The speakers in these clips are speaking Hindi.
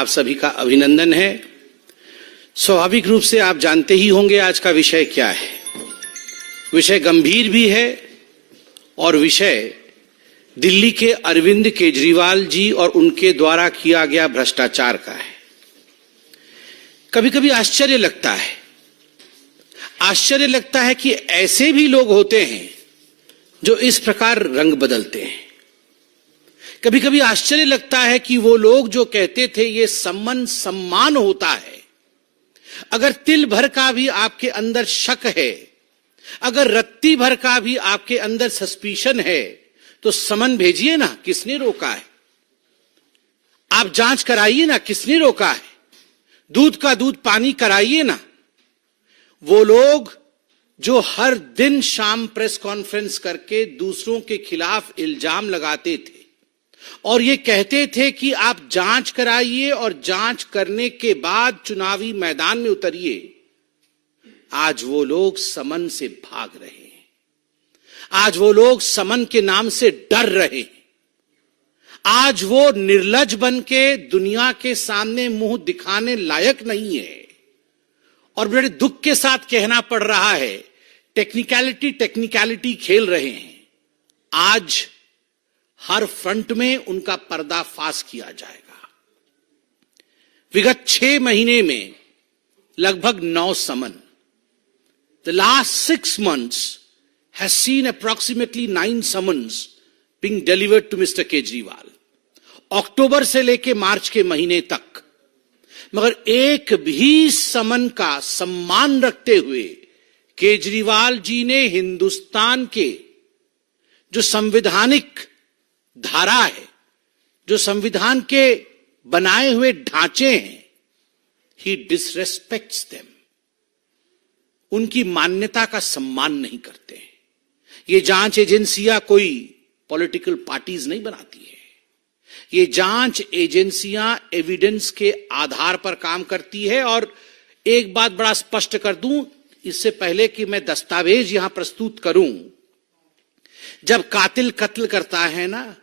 आप सभी का अभिनंदन है। स्वाभाविक रूप से आप जानते ही होंगे आज का विषय क्या है। विषय गंभीर भी है और विषय दिल्ली के अरविंद केजरीवाल जी और उनके द्वारा किया गया भ्रष्टाचार का है। कभी कभी आश्चर्य लगता है कि ऐसे भी लोग होते हैं जो इस प्रकार रंग बदलते हैं। कभी कभी आश्चर्य लगता है कि वो लोग जो कहते थे ये सम्मान होता है, अगर तिल भर का भी आपके अंदर शक है, अगर रत्ती भर का भी आपके अंदर सस्पिशन है, तो समन भेजिए ना, किसने रोका है? आप जांच कराइए ना, किसने रोका है? दूध का दूध पानी कराइए ना। वो लोग जो हर दिन शाम प्रेस कॉन्फ्रेंस करके दूसरों के खिलाफ इल्जाम लगाते थे और ये कहते थे कि आप जांच कराइए और जांच करने के बाद चुनावी मैदान में उतरिए, आज वो लोग समन से भाग रहे हैं। आज वो लोग समन के नाम से डर रहे हैं। आज वो निर्लज बन के दुनिया के सामने मुंह दिखाने लायक नहीं है। और बड़े दुख के साथ कहना पड़ रहा है, टेक्निकलिटी खेल रहे हैं। आज हर फ्रंट में उनका पर्दाफाश किया जाएगा। विगत 6 महीने में लगभग 9 समन। The last 6 months has seen approximately 9 summons being delivered to Mr. Kejriwal, अक्टूबर से लेकर मार्च के महीने तक। मगर एक भी समन का सम्मान रखते हुए केजरीवाल जी ने हिंदुस्तान के जो संवैधानिक धारा है, जो संविधान के बनाए हुए ढांचे हैं, ही डिसरेस्पेक्ट्स देम। उनकी मान्यता का सम्मान नहीं करते हैं। ये जांच एजेंसियां कोई पॉलिटिकल पार्टीज नहीं बनाती है। ये जांच एजेंसियां एविडेंस के आधार पर काम करती है। और एक बात बड़ा स्पष्ट कर दूं, इससे पहले कि मैं दस्तावेज यहां प्रस्तुत करूं, जब कातिल कत्ल करता है ना,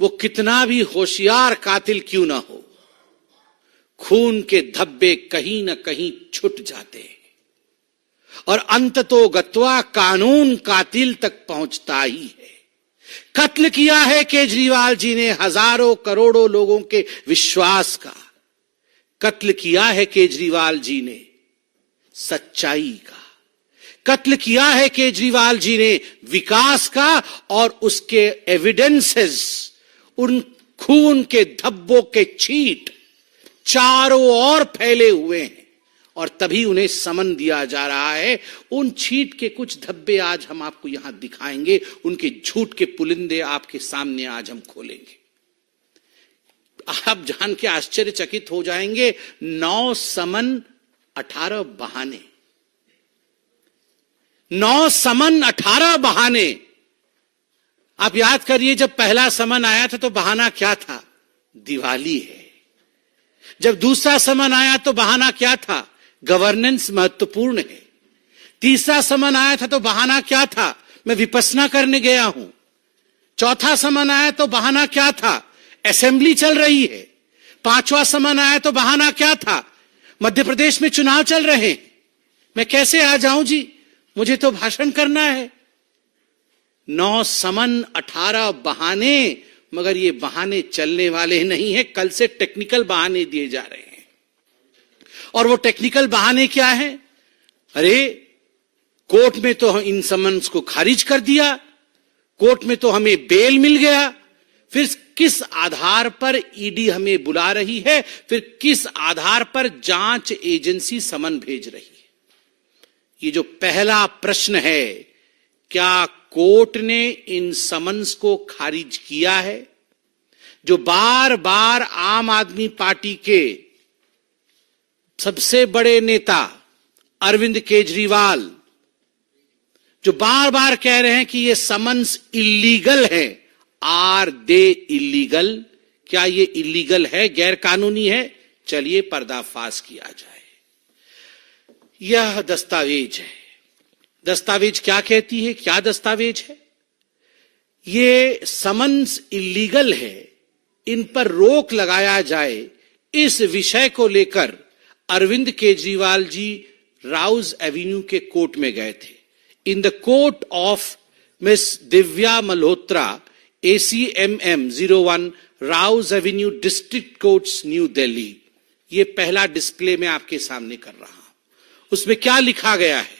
वो कितना भी होशियार कातिल क्यों ना हो, खून के धब्बे कहीं ना कहीं छुट जाते हैं और अंततो गत्वा कानून कातिल तक पहुंचता ही है। कत्ल किया है केजरीवाल जी ने हजारों करोड़ों लोगों के विश्वास का। कत्ल किया है केजरीवाल जी ने सच्चाई का। कत्ल किया है केजरीवाल जी ने विकास का। और उसके एविडेंसेस, उन खून के धब्बों के छींट चारों ओर फैले हुए हैं और तभी उन्हें समन दिया जा रहा है। उन छींट के कुछ धब्बे आज हम आपको यहां दिखाएंगे। उनके झूठ के पुलिंदे आपके सामने आज हम खोलेंगे। आप जान के आश्चर्यचकित हो जाएंगे, 9 समन 18 बहाने। 9 समन 18 बहाने। आप याद करिए, जब पहला समन आया था तो बहाना क्या था? दिवाली है। जब दूसरा समन आया तो बहाना क्या था? गवर्नेंस महत्वपूर्ण है। तीसरा समन आया था तो बहाना क्या था? मैं विपश्यना करने गया हूं। चौथा समन आया तो बहाना क्या था? असेंबली चल रही है। 5वां समन आया तो बहाना क्या था? मध्य प्रदेश में चुनाव चल रहे हैं, मैं कैसे आ जाऊं जी, मुझे तो भाषण करना है। 9 समन 18 बहाने। मगर ये बहाने चलने वाले नहीं है। कल से टेक्निकल बहाने दिए जा रहे हैं। और वो टेक्निकल बहाने क्या है? अरे, कोर्ट में तो इन समन्स को खारिज कर दिया, कोर्ट में तो हमें बेल मिल गया, फिर किस आधार पर ईडी हमें बुला रही है, फिर किस आधार पर जांच एजेंसी समन भेज रही है? ये जो पहला प्रश्न है, क्या कोर्ट ने इन समन्स को खारिज किया है? जो बार बार आम आदमी पार्टी के सबसे बड़े नेता अरविंद केजरीवाल जो बार बार कह रहे हैं कि ये समन्स इल्लीगल है। Are they illegal? क्या ये इल्लीगल है, गैर कानूनी है? चलिए पर्दाफाश किया जाए। यह दस्तावेज है। दस्तावेज क्या कहती है? क्या दस्तावेज है? ये समन्स इल्लीगल है, इन पर रोक लगाया जाए, इस विषय को लेकर अरविंद केजरीवाल जी राउज एवेन्यू के कोर्ट में गए थे। In the court of miss Divya Malhotra, ACMM 01, Rouse Avenue, district courts, new Delhi. ये पहला डिस्प्ले मैं आपके सामने कर रहा हूं। उसमें क्या लिखा गया है?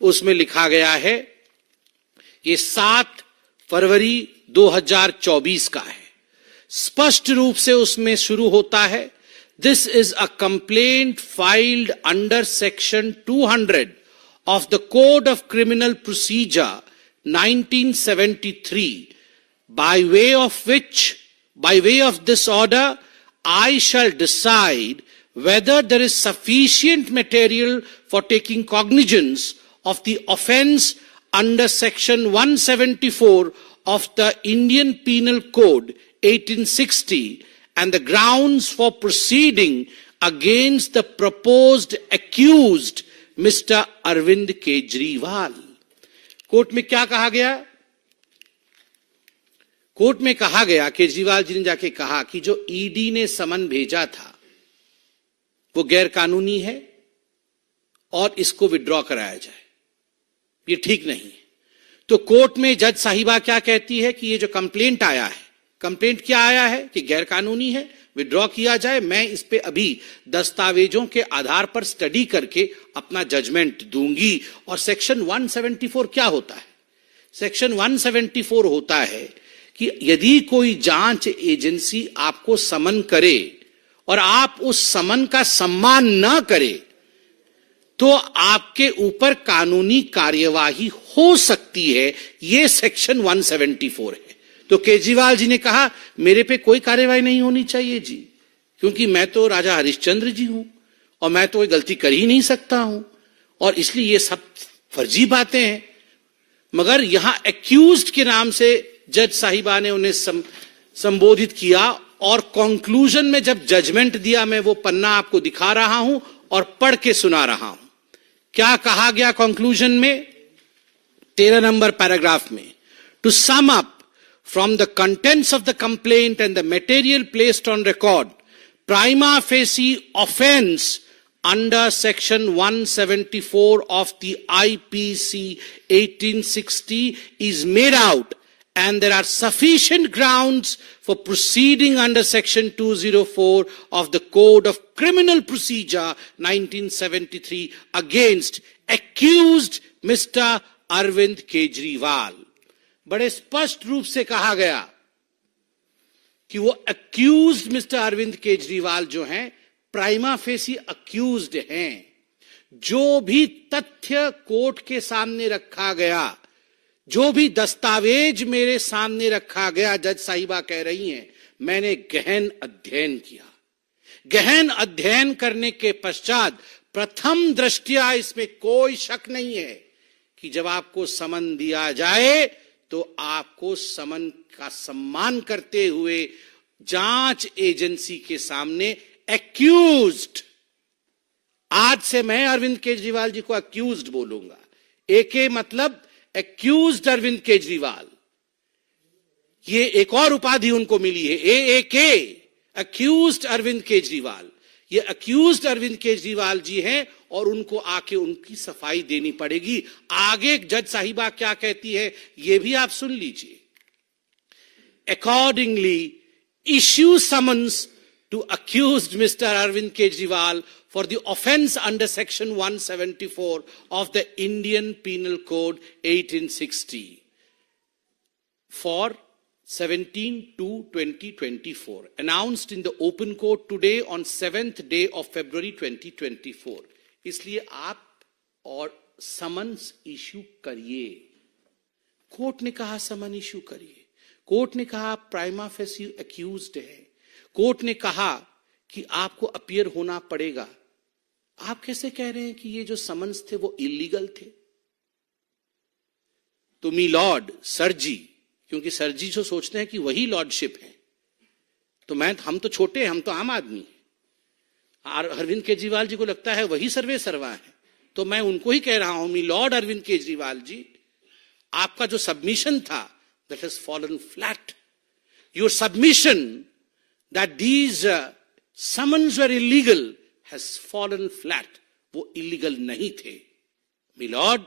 उसमें लिखा गया है, ये 7 फरवरी 2024 का है। स्पष्ट रूप से उसमें शुरू होता है, this is a complaint filed under section 200 of the Code of Criminal Procedure 1973, by way of this order, I shall decide whether there is sufficient material for taking cognizance of the offence under section 174 of the Indian Penal Code 1860 and the grounds for proceeding against the proposed accused mister Arvind Kejriwal. Court में क्या कहा गया? कोर्ट में कहा गया, केजरीवाल जी ने जाके कहा कि जो ईडी ने समन भेजा था वो गैर कानूनी है और इसको विड्रॉ कराया जाए, ये ठीक नहीं है। तो कोर्ट में जज साहिबा क्या कहती है कि ये जो कंप्लेंट आया है, कंप्लेंट क्या आया है कि गैर कानूनी है, विड्रॉ किया जाए। मैं इस पे अभी दस्तावेजों के आधार पर स्टडी करके अपना जजमेंट दूंगी। और सेक्शन 174 क्या होता है? सेक्शन 174 होता है कि यदि कोई जांच एजेंसी आपको समन करे और आप उस समन का सम्मान न करे तो आपके ऊपर कानूनी कार्यवाही हो सकती है। यह सेक्शन 174 है। तो केजरीवाल जी ने कहा मेरे पे कोई कार्यवाही नहीं होनी चाहिए जी, क्योंकि मैं तो राजा हरिश्चंद्र जी हूं और मैं तो कोई गलती कर ही नहीं सकता हूं, और इसलिए ये सब फर्जी बातें हैं। मगर यहां एक्यूज्ड के नाम से जज साहिबा ने उन्हें संबोधित किया और कंक्लूजन में जब जजमेंट दिया, मैं वो पन्ना आपको दिखा रहा हूं और पढ़ के सुना रहा हूं। क्या कहा गया कंक्लूजन में? 13 नंबर पैराग्राफ में, to sum up from the contents of the complaint and the material placed on record, prima facie offence under section 174 of the IPC 1860 is made out, and there are sufficient grounds for proceeding under section 204 of the Code of Criminal Procedure 1973 against accused Mr. Arvind Kejriwal। बड़े स्पष्ट रूप से कहा गया कि वो अक्यूज्ड मिस्टर अरविंद केजरीवाल जो हैं, प्राइमा फेसी अक्यूज्ड हैं। जो भी तथ्य कोर्ट के सामने रखा गया, जो भी दस्तावेज मेरे सामने रखा गया, जज साहिबा कह रही हैं, मैंने गहन अध्ययन किया। गहन अध्ययन करने के पश्चात प्रथम दृष्टया इसमें कोई शक नहीं है कि जब आपको समन दिया जाए तो आपको समन का सम्मान करते हुए जांच एजेंसी के सामने एक्यूज्ड, आज से मैं अरविंद केजरीवाल जी को एक्यूज्ड बोलूंगा। एके मतलब एक्यूज्ड अरविंद केजरीवाल, ये एक और उपाधि उनको मिली है, AAK, एक्यूज्ड अरविंद केजरीवाल। ये एक्यूज्ड अरविंद केजरीवाल जी हैं और उनको आके उनकी सफाई देनी पड़ेगी। आगे जज साहिबा क्या कहती है ये भी आप सुन लीजिए। Accordingly, issue summons to accused Mr. Arvind Kejriwal for the offence under section 174 of the Indian Penal Code 1860 for 17/2/2024, announced in the open court today on 7th day of February 2024। इसलिए आप और समन्स इश्यू करिए। कोर्ट ने कहा समन इश्यू करिए। कोर्ट ने कहा आप प्राइमा फेसी एक्यूज्ड है। कोर्ट ने कहा कि आपको अपीयर होना पड़ेगा। आप कैसे कह रहे हैं कि ये जो समन्स थे वो इलीगल थे? तो मी लॉर्ड सर जी, क्योंकि सर जी जो सोचते हैं कि वही लॉर्डशिप है, तो हम तो छोटे हैं, हम तो आम आदमी हैं। अरविंद केजरीवाल जी को लगता है वही सर्वे सर्वा है, तो मैं उनको ही कह रहा हूं, मी लॉर्ड अरविंद केजरीवाल जी, आपका जो सबमिशन था that has fallen flat. Your submission that these summons were illegal has fallen flat. वो इलीगल नहीं थे मिलॉर्ड।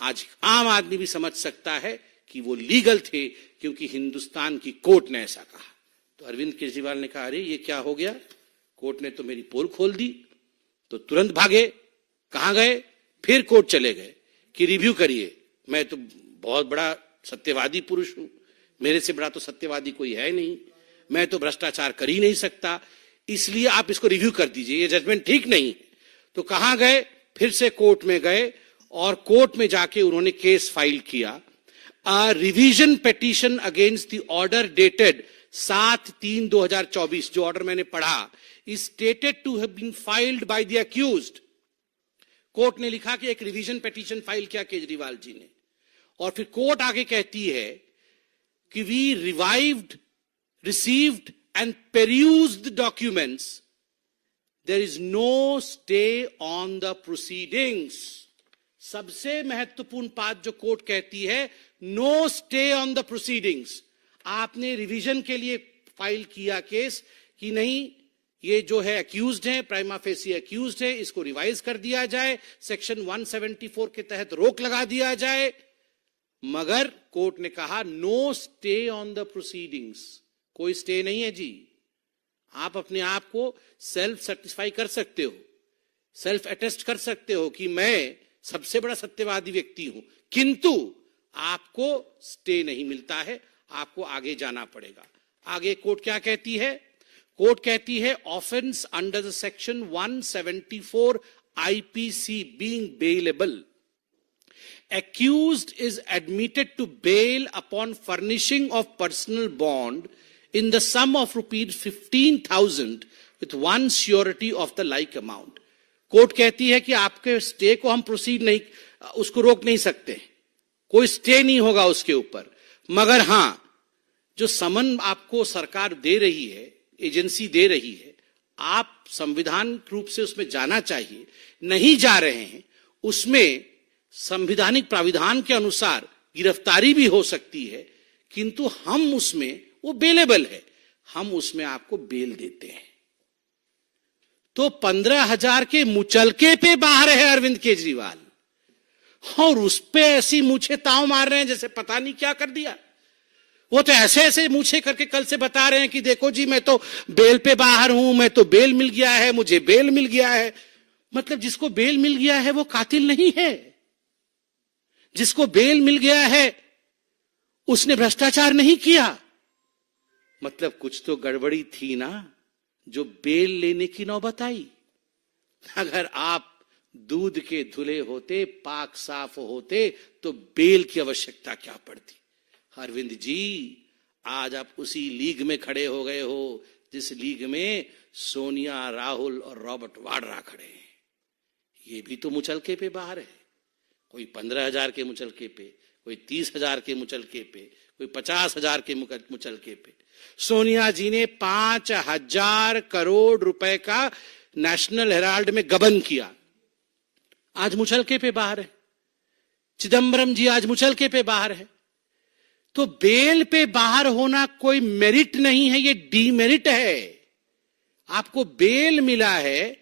आज आम आदमी भी समझ सकता है कि वो लीगल थे क्योंकि हिंदुस्तान की कोर्ट ने ऐसा कहा। तो अरविंद केजरीवाल ने कहा, अरे ये क्या हो गया, कोर्ट ने तो मेरी पोल खोल दी। तो तुरंत भागे। कहां गए? फिर कोर्ट चले गए कि रिव्यू करिए। मैं तो बहुत बड़ा सत्यवादी पुरुष हूं, मेरे से बड़ा तो सत्यवादी कोई है नहीं, मैं तो भ्रष्टाचार कर ही नहीं सकता, इसलिए आप इसको रिव्यू कर दीजिए, ये जजमेंट ठीक नहीं है। तो कहां गए? फिर से कोर्ट में गए और कोर्ट में जाके उन्होंने केस फाइल किया। Revision petition against the order dated 7/3/2024, जो ऑर्डर मैंने पढ़ा, is stated to have been filed by the accused. Court ने लिखा कि एक रिवीजन पिटीशन फाइल किया केजरीवाल जी ने, और फिर कोर्ट आगे कहती है कि we revived, received and perused documents, there is no stay on the proceedings. सबसे महत्वपूर्ण बात जो कोर्ट कहती है, no stay on the proceedings. आपने रिवीजन के लिए फाइल किया केस कि नहीं, ये जो है अक्यूज्ड है, प्राइमा फेसी अक्यूज्ड है, इसको रिवाइज कर दिया जाए, सेक्शन 174 के तहत रोक लगा दिया जाए, मगर कोर्ट ने कहा no stay on the proceedings. कोई स्टे नहीं है जी। आप अपने आप को सेल्फ सेटिस्फाई कर सकते हो, सेल्फ अटेस्ट कर सकते हो कि मैं सबसे बड़ा सत्यवादी व्यक्ति हूं, किंतु आपको स्टे नहीं मिलता है, आपको आगे जाना पड़ेगा। आगे कोर्ट क्या कहती है? कोर्ट कहती है offence under the section 174 IPC being bailable, accused is admitted to bail upon furnishing of personal bond in the sum of rupees 15,000 with one surety of the like amount. Court कहती है कि आपके स्टे को हम प्रोसीड नहीं, उसको रोक नहीं सकते, कोई स्टे नहीं होगा उसके ऊपर, मगर हां, जो समन आपको सरकार दे रही है, एजेंसी दे रही है, आप संविधान रूप से उसमें जाना चाहिए, नहीं जा रहे हैं, उसमें संवैधानिक प्राविधान के अनुसार गिरफ्तारी भी हो सकती है, किंतु हम उसमें, वो बेलेबल है, हम उसमें आपको बेल देते हैं। तो 15,000 के मुचलके पे बाहर है अरविंद केजरीवाल, और उस पे ऐसी मूछे ताव मार रहे हैं जैसे पता नहीं क्या कर दिया। वो तो ऐसे ऐसे मूछे करके कल से बता रहे हैं कि देखो जी मैं तो बेल पे बाहर हूं, मैं तो बेल मिल गया है, मुझे बेल मिल गया है। मतलब जिसको बेल मिल गया है वो कातिल नहीं है, जिसको बेल मिल गया है उसने भ्रष्टाचार नहीं किया। मतलब कुछ तो गड़बड़ी थी ना, जो बेल लेने की नौबत आई। अगर आप दूध के धुले होते, पाक साफ होते, तो बेल की आवश्यकता क्या पड़ती। अरविंद जी, आज आप उसी लीग में खड़े हो गए हो जिस लीग में सोनिया, राहुल और रॉबर्ट वाड्रा खड़े हैं। ये भी तो मुचलके पे बाहर है। कोई 15,000 के मुचलके पे, कोई 30,000 के मुचलके पे, कोई 50,000 के मुचलके पे। सोनिया जी ने 5,000 करोड़ रुपए का नेशनल हेराल्ड में गबन किया, आज मुचलके पे बाहर है। चिदम्बरम जी आज मुचलके पे बाहर है। तो बेल पे बाहर होना कोई मेरिट नहीं है, ये डीमेरिट है। आपको बेल मिला है,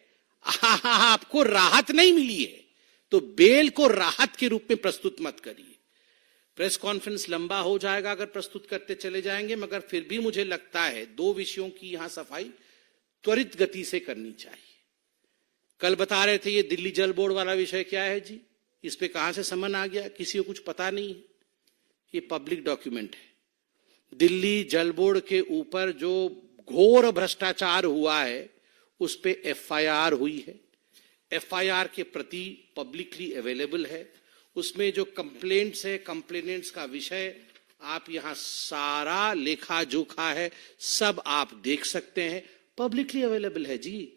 आपको राहत नहीं मिली है, तो बेल को राहत के रूप में प्रस्तुत मत करिए। प्रेस कॉन्फ्रेंस लंबा हो जाएगा अगर प्रस्तुत करते चले जाएंगे, मगर फिर भी मुझे लगता है 2 विषयों की यहां सफाई त्वरित गति से करनी चाहिए। कल बता रहे थे ये दिल्ली जल बोर्ड वाला विषय क्या है जी, इस पे कहां से समन आ गया, किसी को कुछ पता नहीं है। ये पब्लिक डॉक्यूमेंट है। दिल्ली जल बोर्ड के ऊपर जो घोर भ्रष्टाचार हुआ है उस पे एफआईआर हुई है। एफआईआर के प्रति पब्लिकली अवेलेबल है। उसमें जो कंप्लेंट्स है, कंप्लेनेंट्स का विषय, आप यहां सारा लेखा जोखा है, सब आप देख सकते हैं, पब्लिकली अवेलेबल है जी।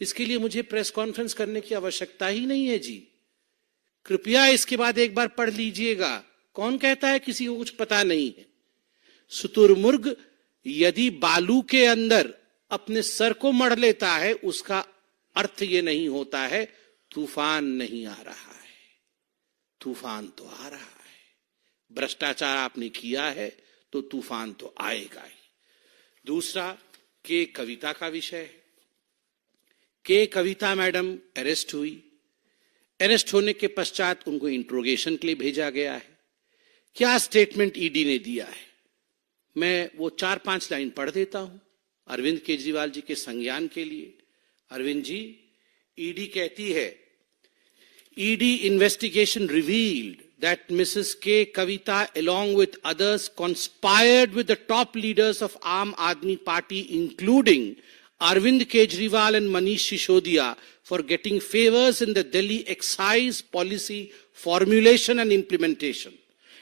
इसके लिए मुझे प्रेस कॉन्फ्रेंस करने की आवश्यकता ही नहीं है जी। कृपया इसके बाद एक बार पढ़ लीजिएगा। कौन कहता है किसी को कुछ पता नहीं है? शुतुरमुर्ग यदि बालू के अंदर अपने सर को मढ़ लेता है, उसका अर्थ ये नहीं होता है तूफान नहीं आ रहा है। तूफान तो आ रहा है। भ्रष्टाचार आपने किया है तो तूफान तो आएगा ही। दूसरा, के कविता का विषय है। के कविता मैडम अरेस्ट हुई। अरेस्ट होने के पश्चात उनको इंट्रोगेशन के लिए भेजा गया है। क्या स्टेटमेंट ईडी ने दिया है, मैं वो 4-5 लाइन पढ़ देता हूं अरविंद केजरीवाल जी के संज्ञान के लिए। अरविंद जी, ईडी कहती है, ED investigation revealed that Mrs. K. Kavita along with others conspired with the top leaders of Aam Aadmi Party including Arvind Kejriwal and Manish Sisodiya for getting favors in the Delhi excise policy formulation and implementation.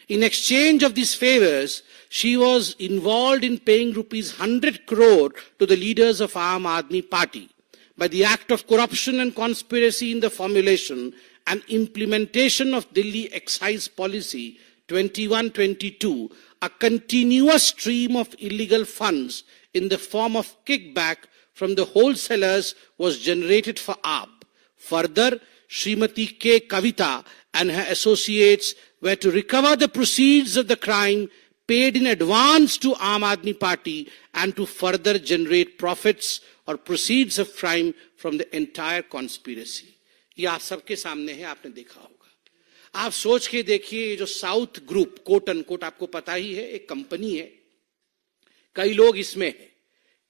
In exchange of these favors, she was involved in paying rupees 100 crore to the leaders of Aam Aadmi Party. By the act of corruption and conspiracy in the formulation and implementation of Delhi Excise Policy 21-22, a continuous stream of illegal funds in the form of kickback from the wholesalers was generated for AAP. Further, Srimati K. Kavita and her associates were to recover the proceeds of the crime paid in advance to Aam Aadmi Party and to further generate profits or proceeds of crime from the entire conspiracy. ये आप सबके सामने है, आपने देखा होगा। आप सोच के देखिए, जो साउथ ग्रुप कोट अनकोट आपको पता ही है, एक कंपनी है, कई लोग इसमें है।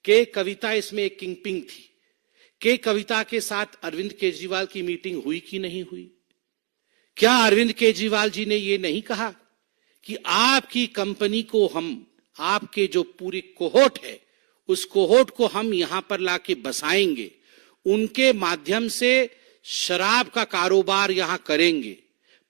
के कविता इसमें एक किंगपिन थी। के कविता के साथ अरविंद केजरीवाल की मीटिंग हुई कि नहीं हुई? क्या अरविंद केजरीवाल जी ने ये नहीं कहा कि आपकी कंपनी को हम, आपके जो पूरी कोहोट है, उस कोहोट को हम यहां पर लाके बसाएंगे, उनके माध्यम से शराब का कारोबार यहां करेंगे,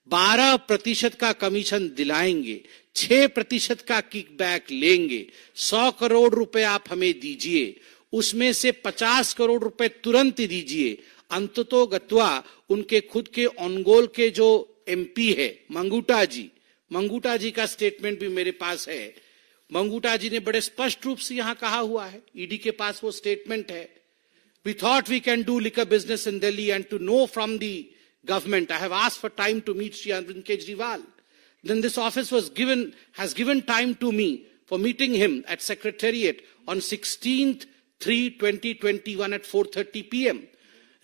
12% का कमीशन दिलाएंगे, 6% का किकबैक लेंगे, 100 करोड़ रुपए आप हमें दीजिए, उसमें से 50 करोड़ रुपए तुरंत दीजिए। अंततो गत्वा उनके खुद के ऑनगोल के जो एमपी है मंगूटा जी का स्टेटमेंट भी मेरे पास है। मंगूटा जी ने बड़े स्पष्ट रूप से यहां कहा हुआ है, ईडी के पास वो स्टेटमेंट है। We thought we can do liquor business in Delhi, and to know from the government, I have asked for time to meet Shri Arvind Kejriwal. Then this office has given time to me for meeting him at Secretariat on 16/3/2021 at 4:30 p.m.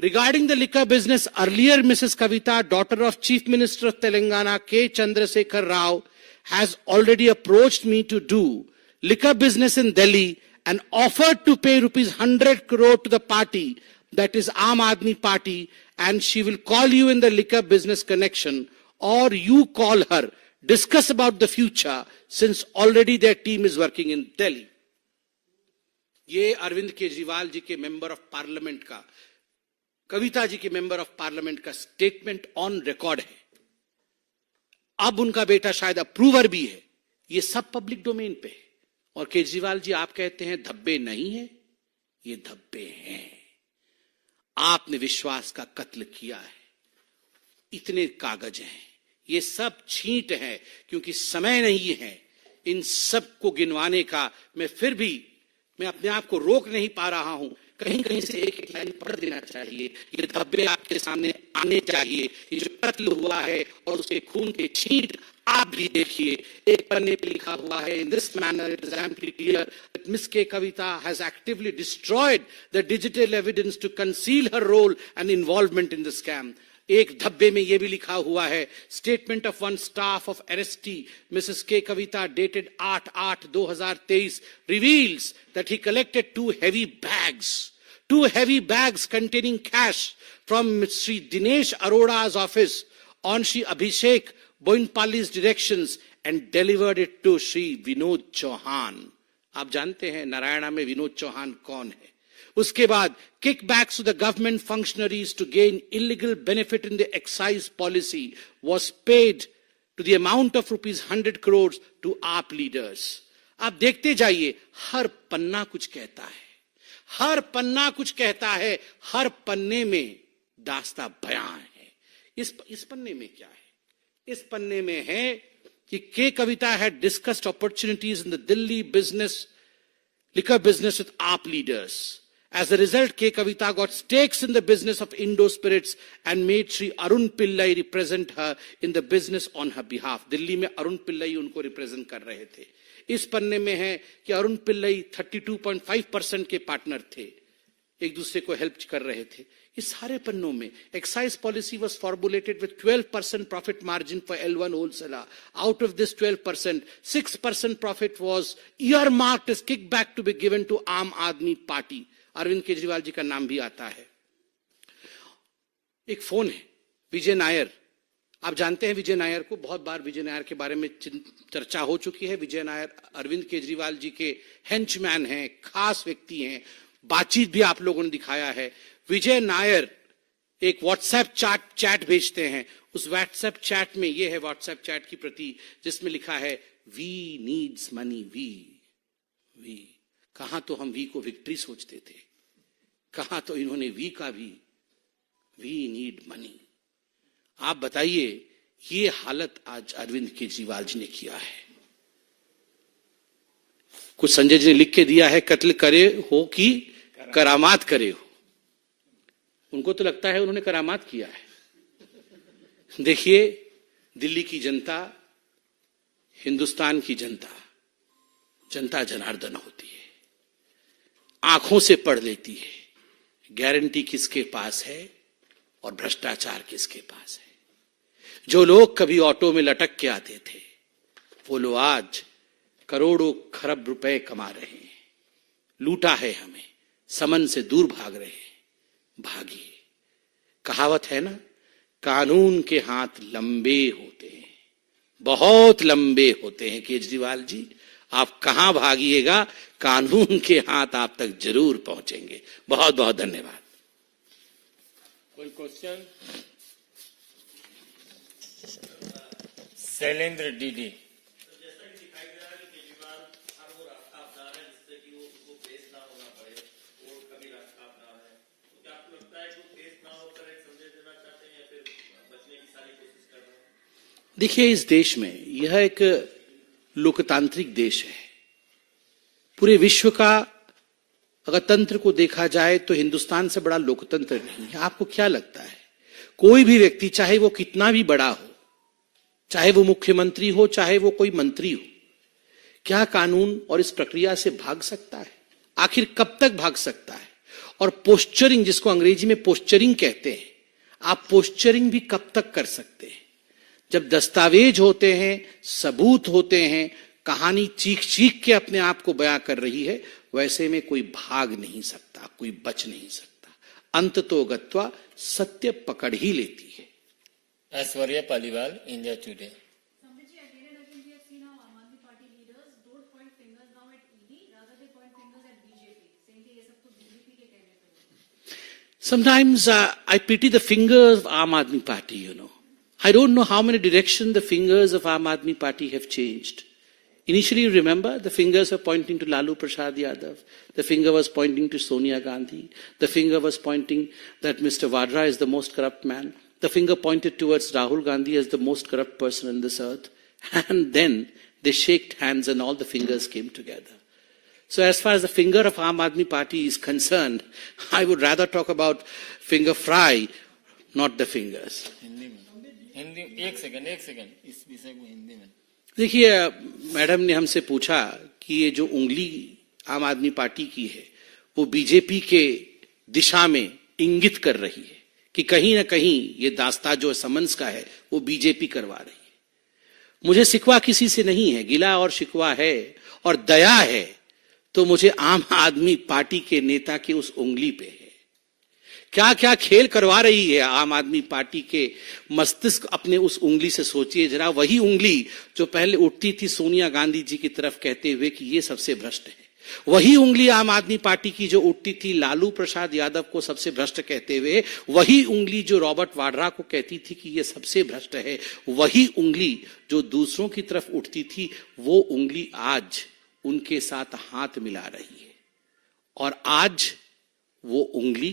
Regarding the liquor business, earlier Mrs. Kavita, daughter of Chief Minister of Telangana K. Chandrasekhar Rao, has already approached me to do liquor business in Delhi and offered to pay rupees 100 crore to the party, that is Aam Aadmi Party, and she will call you in the liquor business connection, or you call her, discuss about the future, since already their team is working in Delhi. ये अरविंद केजरीवाल जी के मेंबर ऑफ पार्लियामेंट का, कविता जी के मेंबर ऑफ पार्लियामेंट का स्टेटमेंट ऑन रिकॉर्ड है। अब उनका बेटा शायद अप्रूवर भी है। ये सब पब्लिक डोमेन पे है। और केजरीवाल जी आप कहते हैं धब्बे नहीं है, ये धब्बे हैं। आपने विश्वास का कत्ल किया है। इतने कागज हैं, ये सब छींट है, क्योंकि समय नहीं है इन सब को गिनवाने का। मैं अपने आप को रोक नहीं पा रहा हूं। कहीं कहीं से एक एक लाइन पढ़ देना चाहिए। ये धब्बे आपके सामने आने चाहिए। ये जो कत्ल हुआ है और उसके खून के छींट आप भी देखिए। एक पन्ने पे लिखा हुआ है, in this manner it is amply clear that Miss K. Kavita has actively destroyed the digital evidence to conceal her role and involvement in the scam. एक धब्बे में यह भी लिखा हुआ है, statement of one staff of एरएसटी Mrs K Kavita dated 8/8/2023 reveals that he collected two heavy bags containing cash from Sri Dinesh Arora's office on Sri Abhishek Boinpalli's directions and delivered it to Sri Vinod Chauhan. आप जानते हैं नारायणा में विनोद चौहान कौन है। उसके बाद kickbacks to the government functionaries to gain illegal benefit in the excise policy was paid to the amount of rupees 100 crores to AAP leaders. आप देखते जाइए, हर पन्ना कुछ कहता है, हर पन्ना कुछ कहता है, हर पन्ने में दास्ता बयां है। इस पन्ने में क्या है? इस पन्ने में है कि के कविता had discussed opportunities in the Delhi liquor business with AAP leaders. As a result, K. Kavita got stakes in the business of Indo Spirits and made Sri Arun Pillai represent her in the business on her behalf. Delhi में अरुण पिल्लई उनको रिप्रेजेंट कर रहे थे। इस पन्ने में है कि अरुण पिल्लई 32.5% के पार्टनर थे, एक दूसरे को हेल्प कर रहे थे। इस सारे पन्नों में excise policy was formulated with 12% profit margin for L1 wholesaler. Out of this 12%, 6% profit was earmarked as kickback to be given to Aam Aadmi party. Arvind Kejriwal ji का नाम भी आता है। एक फोन है, विजय नायर, आप जानते हैं विजय नायर को, बहुत बार विजय नायर के बारे में चर्चा हो चुकी है। विजय नायर अरविंद केजरीवाल जी के हेंचमैन हैं, खास व्यक्ति हैं, बातचीत भी आप लोगों ने दिखाया है। विजय नायर एक व्हाट्सएप चैट भेजते हैं, उस व्हाट्सएप चैट में, ये है व्हाट्सएप चैट की प्रति, जिसमें लिखा है वी नीड्स मनी, वी। कहां तो हम वी को विक्ट्री सोचते थे, कहां तो इन्होंने वी का भी, वी नीड मनी। आप बताइए, ये हालत आज अरविंद केजरीवाल जी ने किया है। कुछ संजय जी ने लिख के दिया है, कत्ल करे हो कि करामात करे हो। उनको तो लगता है उन्होंने करामात किया है। देखिए, दिल्ली की जनता, हिंदुस्तान की जनता, जनता जनार्दन होती है, आंखों से पढ़ लेती है गारंटी किसके पास है और भ्रष्टाचार किसके पास है। जो लोग कभी ऑटो में लटक के आते थे, वो लोग आज करोड़ों खरब रुपए कमा रहे हैं। लूटा है हमें, समन से दूर भाग रहे हैं। भागिए। कहावत है ना, कानून के हाथ लंबे होते हैं, बहुत लंबे होते हैं। केजरीवाल जी, आप कहां भागिएगा, कानून के हाथ आप तक जरूर पहुंचेंगे। बहुत बहुत धन्यवाद। कोई क्वेश्चन? शैलेंद्र डीडी। देखिए, इस देश में, यह एक लोकतांत्रिक देश है। पूरे विश्व का अगर तंत्र को देखा जाए तो हिंदुस्तान से बड़ा लोकतंत्र नहीं है। आपको क्या लगता है, कोई भी व्यक्ति, चाहे वो कितना भी बड़ा हो, चाहे वो मुख्यमंत्री हो, चाहे वो कोई मंत्री हो, क्या कानून और इस प्रक्रिया से भाग सकता है? आखिर कब तक भाग सकता है? और पोस्चरिंग, जिसको अंग्रेजी में पोस्चरिंग कहते हैं, आप पोस्चरिंग भी कब तक कर सकते हैं? जब दस्तावेज होते हैं, सबूत होते हैं, कहानी चीख चीख के अपने आप को बयां कर रही है, वैसे में कोई भाग नहीं सकता, कोई बच नहीं सकता। अंत तो गत्वा सत्य पकड़ ही लेती है। Aishwarya Paliwal, India today. Sometimes I pity the fingers of Aam Aadmi Party, you know. I don't know how many directions the fingers of Aam Aadmi Party have changed. Initially, you remember, the fingers were pointing to Lalu Prasad Yadav. The finger was pointing to Sonia Gandhi. The finger was pointing that Mr. Vadra is the most corrupt man. The finger pointed towards Rahul Gandhi as the most corrupt person on this earth. And then they shook hands and all the fingers came together. So as far as the finger of Aam Aadmi Party is concerned, I would rather talk about finger fry, not the fingers. Hindi एक सेकंड इस विषय को हिंदी में देखिए, मैडम ने हमसे पूछा कि ये जो उंगली आम आदमी पार्टी की है, वो बीजेपी के दिशा में इंगित कर रही है कि कहीं ना कहीं ये दास्ता जो समन्स का है, वो बीजेपी करवा रही है। मुझे शिकवा किसी से नहीं है, गिला और शिकवा है और दया है तो मुझे आम आदमी पार्टी के नेता की उस उंगली पे है। क्या क्या खेल करवा रही है आम आदमी पार्टी के मस्तिष्क अपने उस उंगली से सोचिए जरा। वही उंगली जो पहले उठती थी सोनिया गांधी जी की तरफ कहते हुए कि ये सबसे भ्रष्ट है, वही उंगली आम आदमी पार्टी की जो उठती थी लालू प्रसाद यादव को सबसे भ्रष्ट कहते हुए, वही उंगली जो रॉबर्ट वाड्रा को कहती थी कि ये सबसे भ्रष्ट है, वही उंगली जो दूसरों की तरफ उठती थी, वो उंगली आज उनके साथ हाथ मिला रही है। और आज वो उंगली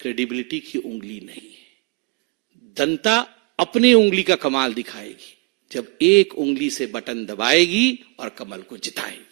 क्रेडिबिलिटी की उंगली नहीं है। जनता अपने उंगली का कमाल दिखाएगी जब एक उंगली से बटन दबाएगी और कमल को जिताएगी।